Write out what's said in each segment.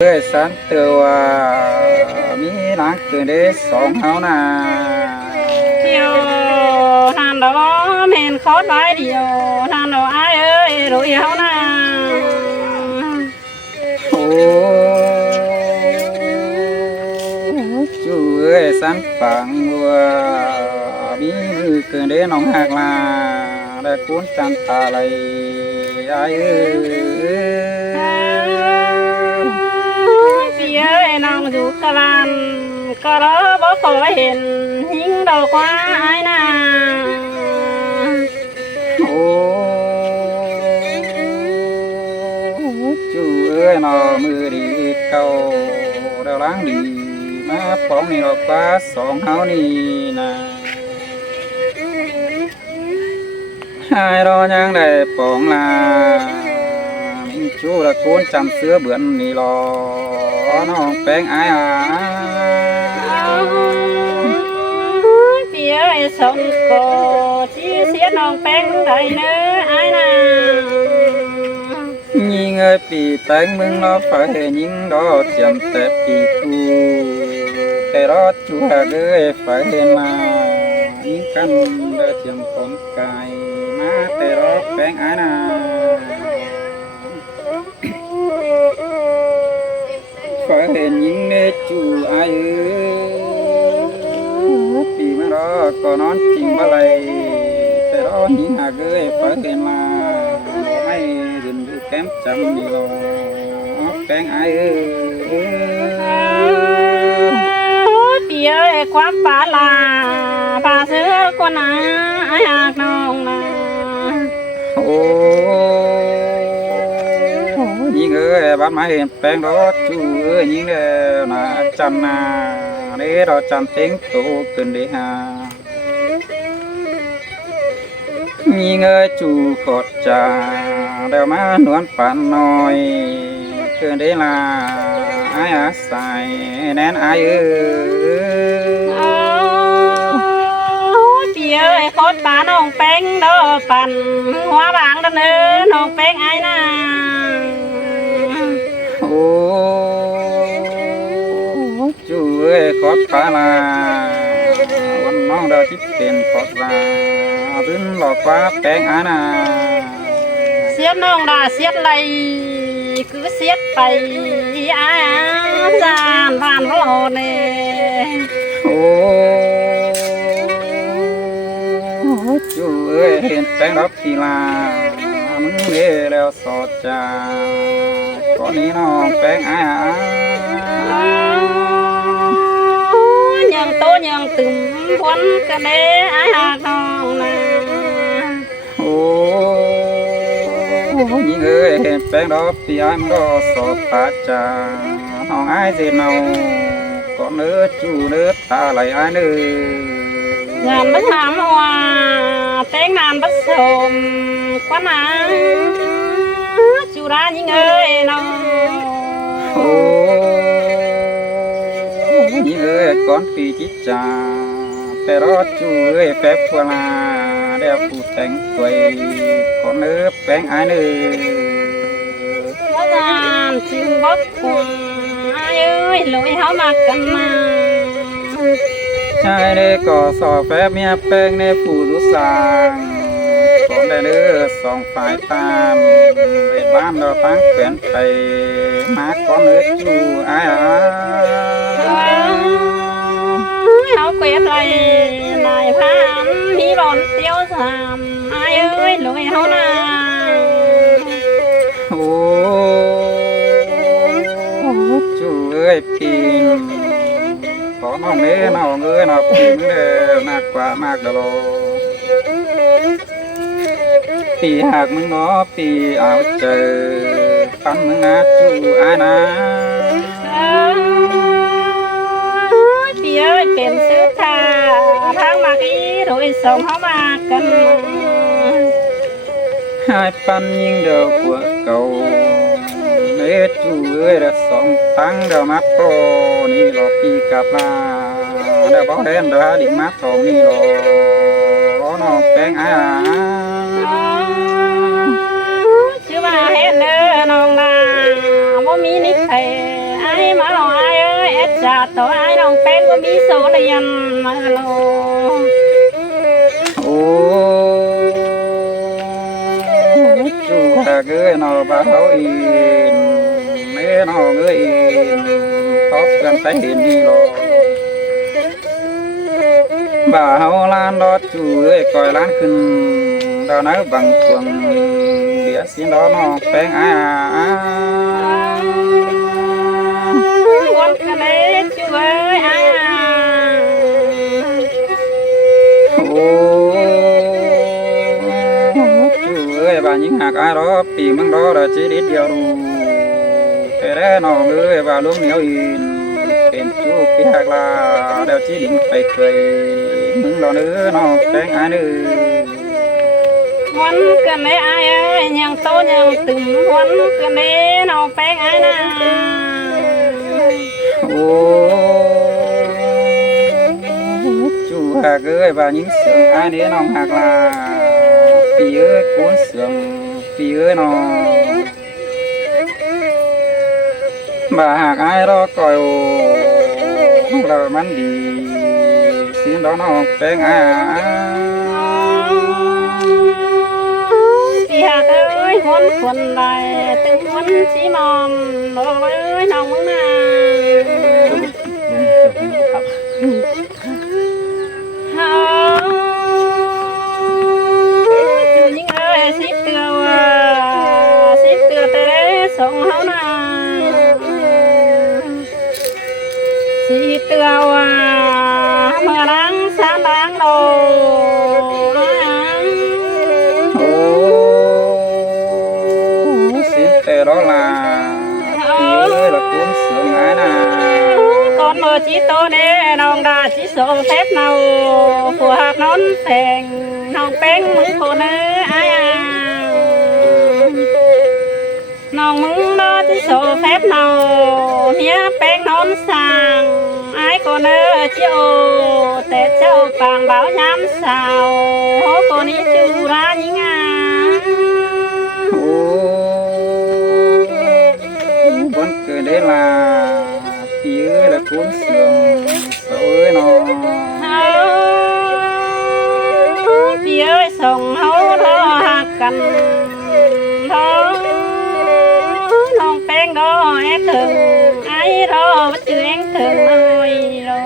สันเตือว่ามีหลังเกิดได้สองเฮานาเดียวทานดอกเมนคอดไว้เดียวทานดอกไอ้เอ้ยรู้เฮานะโอ้จูสันปังว่ามีมือเกิดได้น้องหักลาได้คุ้นจันตาไหลไอ้เอ้พี่เอ้ยน้องอยู่กะลันก็รอบ่เคยเห็นหิ้งดอกว่าไอ้นะโอ้จูนอมือดีเก่าเดาล้างดีมาป้องนี่ดอกฟ้าสองเฮานี่นะให้รอยังได้ป้องลามิงจูละกูนจำเสื้อเบือนนี่รอน้องแป้งอายพี่เอ้ยสมก็ที่เสียน้องแป้งได้เนื้อไอ้นะ nhìn ơi vì tánh mừng nó phải những đó chậm tệ vì cu cái đó chú hà ơi phải là những căn đó chậm không cài má cái đó bén ái na phải những nê chú ai vì mà đó có nón chim ba lầy cái đó những hà ơi phải là hay dừng kém chậm đi lo kén aiพี่เอ้ยความป่าลาป่าเสือคนน่ะไอ้หักน้องนะโอ้ยิงบ้านไม้เห็นแปลงดอกจูยิงน่ะจันนาเด้ดอกจันเต็งโตขึ้นเด้ฮะยิงจูขอดจ่าเดี๋ยวมานวลปานน้อยเกินได้ลาไอ้อาศัยแน่นไอ้พี่เอ้ยโคตรป่าน้องแป้งเด้อปั่นหัวบางเด้อเนื้อน้องแป้งไอ้น่ะโอ้จูขอดปาลาวันน้องเดาที่เป็นขอดลาดึงหลอกว่าแป้งไอ้น่ะเสียน้องด่าเสียไรคือเสียไปอาจารย์ผ่านเขาเน่โอ้จูเห็นแป้งดอกกีฬามึงเล่แล้วสอดจ้าก่อนนี้น้องแป้งอ้ายังโตยังตึมพ้นกันเน่ไอ้หากน้องนะโอ้ยิงเห็นแป้งดอกปีอ้ายมันก็สอบปาจาน้องอ้ายเสียเนาก่อนเนื้อจูเนื้อตาไหลอ้ายเนื้องานบังหามว่าเต้งนานบัสมกว่านาจูรายิงน้องโอ้ยิงก่อนปีจิจาแต่รอจูแป๊บฟัวลาเดี๋ยวผู้แต่งตัวก่อนเนื้อแป้งอ้ายเนื้อว่าจานจึงบอกว่าเอ้ยลอยเขามากันมาชายเด็กก็สอบแป๊บเมียแป้งในผู้รู้สางก่อนได้เนื้อสองฝ่ายตามไปบ้านเราตั้งแขวนไปมาก่อนเนื้อจูอ้ายเขาเก็บไรนายพานมีบอลเตี้ยวสามไอ้เอ้ยลอยเขานาโอ้จูพิมขอน้องเนื้อน้องน้องพิมเด้อมากกว่ามากเด้อปีหากมึงเนาะปีเอาเจอปันมึงนะจูอ้ายนะพี่เอ้ยเป็นซื้อทาทางมาอีโดยส่งเขามากันให้ปันยิงเดียวกว่าเก่าเนื้อจูได้สองตั้งเดียวมาโปรนี่หลอกปีกับลาเดี๋ยวบอกเห็นเดี๋ยวดิ่งมาตรงนี่หลอกน้องแป้งอ้ายชื่อว่าเห็นเด้อน้องนาโม มีนิสัยไอ้มาลอยเอ้ยเอ็ดจัดตัวไอ้น้องเป็นบ่มีโซเลียนมาลอ โอ้จูหาเกยนอบ่าวอินแม่น้องเอ้ยอินพบกันไปเห็นดีหรอบ่าวลานรอดจูเอ้ยก่อยล้านขึ้นดาวน้ำบังตวงเบียสินดอน้องแป้งวันกันเลยช่วยโอ้จูเอ้ยบ่ายิงหักรอปีมึงรอเราจีดิเดียวรู้แต่แน่น้องเอ้ยบ่าลุงเหนียวอินเป็นจูพี่หักลาเดี๋ยวจีดิ่งไปเคยมึงรอเนื้อน้องแป้งเนื้อวันกันเลยไอ้เอ้ยยังโตยังตึงวันกันเลยน้องแป้งไอ้นะโอ้จูหากเอ้ยบ่ายิงเสียงไอ้เนี้ยน้องหักลาปีเอ้ยกูเสียงปีเอ้ยน้องบ่าหากไอ้รอคอยโอ้เรามันดีสิน้องน้องแป้งพี่หากเอ้ยคนคนใดตึงวันสีมอมโอ้ยน้องมึงนะจูยิงเอ้ยสิบเตือแต่ได้ส่งเขานะสิเตือว่าเมื่อรังสามรังโลโอ้สิแต่รอลาปีเอ้ยละกูเสียงไอ้น่ะcon mơ chỉ tô nè nong đà chỉ số phép nào phù hợp nón phèn nong bén mừng cô nơ ai nong mừng đó chỉ số phép nào nhớ bén nón sang ai cô nơ chỉ ô tết châu càng báo nhám sao hố cô ní chu ra nhữngวันเกิดได้ลาปีเอ้ยละกูเสียงเอ้ยน้องพี่เอ้ยส่งเขารอหักกันท้องน้องแป้งรอแอบถึงไอ้รอว่าจือแองถึงเลยรอ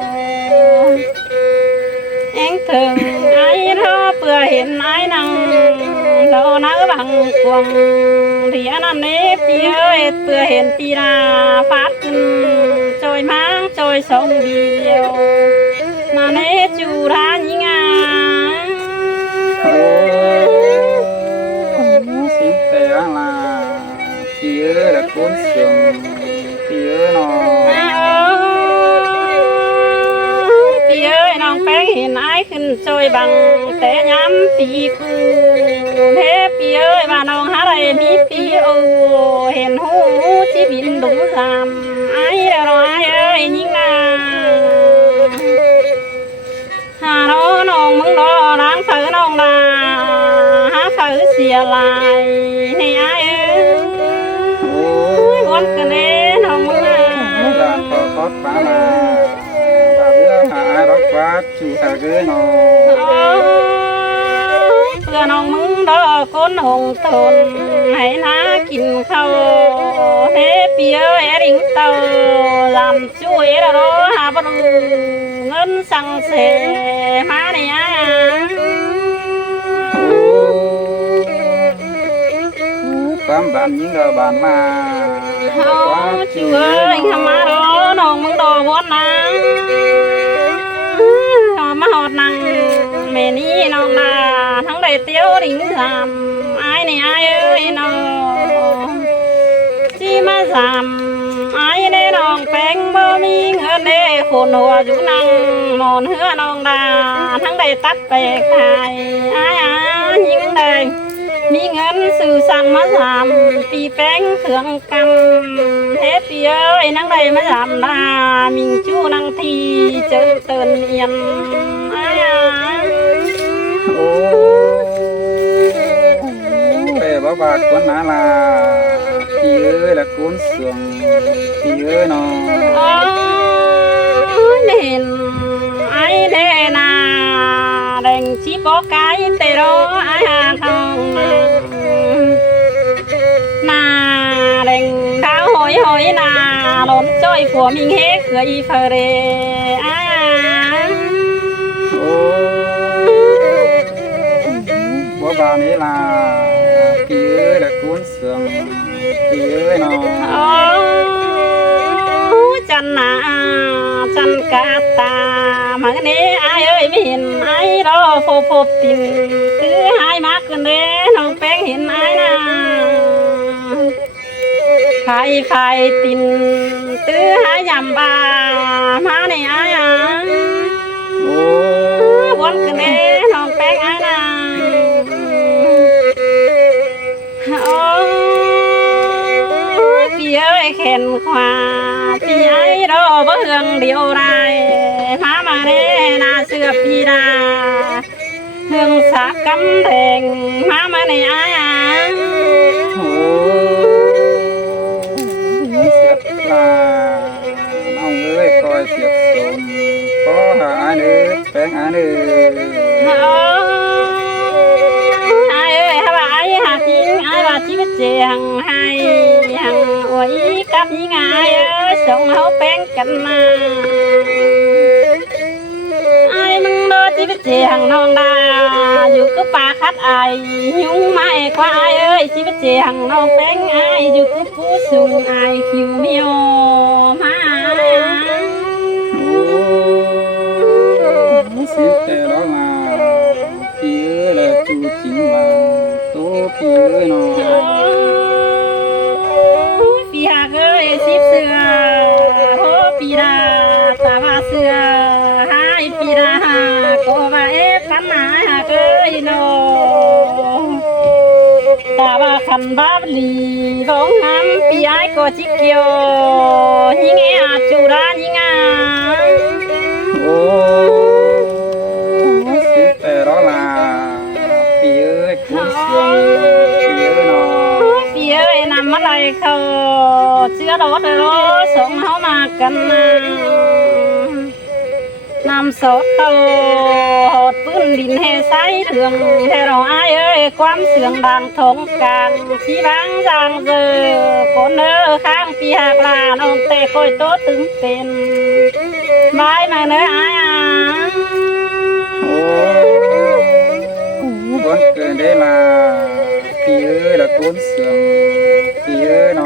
แองถึงไอ้รอเพื่อเห็นไอ้นั่งรอนักบังกวงที่อันนั้นนี้พี่เอ้ยเพื่อเห็นปีนาฟาดขึ้นจอยม้างจอยส่งเดียวนาเนจูราญิงสิแต่ลาปีเอ้ยละกูเสียงปีเอ้ยน้องพี่เอ้ยน้องแป้งเห็นไอ้ขึ้นจอยบังแต่ย้ำปีคูเทพี่เอ้ยว่าน้องหาอะไรมีปีโอเห็นหูชีบินดุงสามไอ้รอไอ้เอ้ยยิ่งนาหาโน้องมึงรอล้างฝืนน้องนาหาฝืนเสียลายให้ไอ้เอ้ยวันกันเอ้น้องมึงนาการพอคอดฟ้ามาบาเรือหารักฟ้าจูหาเกยน้องเพื่อน้องมึงดอก้นหงตนให้น้ากินข้าวเฮปีเอ้ยดิ่งเตาลำช่วยเราหาบรูเงินสั่งเสมาเนี่ยความบ้านยิงบานมาช่วยทำมาล้อน้องมึงดอวอนนะมาหอดนังแม่นี่น้องนาทั้งได้เตี้ยวดิ่งสามไอ้นี่ไอ้เอ้ยน้องจีมาสามไอ้เน่น้องแป้งบ่มีเงินเด้คนหัวอยู่นังหมอนเหือน้องดาทั้งได้ตัดไปขายไอ้ยิงได้มีเงินสื่อสั่งมาสามปีแป้งเครื่องกำเทปเอ้ยนั่งได้มาสามดามิงจูนั่งทีเจอเตือนเอียนโอ้เอ๋บ่บาดคนนาลาปีเ ơi là cuốn sườn thì ơi nó nên ai đê na đành chỉ có cái tê đó ai hà thằng na đành tháo hối hối na đón chơi của mình hết cười phờ đề bố bà này là thì ơi là cuốn sườn thì ơi nó chân na chân cả ta mà cái này ai ơi mình ai đó phô phô tìm thứ hai má cần đấy nó bé hiện ai na phải tìm thứ hai nhầm bà má này ai à bốn cần đấy nó bé ai na ơi khen khoa thì ấy đó bớt hương điều đài má mà nè na xưa phi đà hương sắc cắm đèn má mà này ai à xếp là ông ơi coi xếp sồn có hả nữa bén ai nữa ai ơi hả bà ấy hả chính ai bà chỉ biết chè hằng hai hằng quỷ cắp với ai ơi sống hấu bén cạnh mà ai mừng đó chỉ biết chè hằng non đà dù cứ ba khách ai nhúng mai qua ai ơi chỉ biết chè hằng non bén ai dù cứ phú sùng ai khiêu miêu má xin tè đó là thì ơi là chú chính là tô thì ơi nó phi hà ơi ship xưa hô phi đà ta ba xưa hai phi đà cô ba ép khăn nái hà ơi nó ta ba khăn ba lì vong hám phi ai có chiếc kiều nhí nghe chủ ra nhí ngà xin tè đó là thì ơi cuốn sườn thì ơi nó phi ơi nằm mất lại khờ chưa đốt rồi sống háo mà cần nằm sốt khờ hột vươn đình hè say đường hè rồi ai ơi quam sườn đàn thống càng chỉ vang giang giờ có nơ khang phi hạc là non tê khôi tốt tướng tên mai mà nơi ai à con cười đây là thì ơi là cuốn sườn thì ơi nó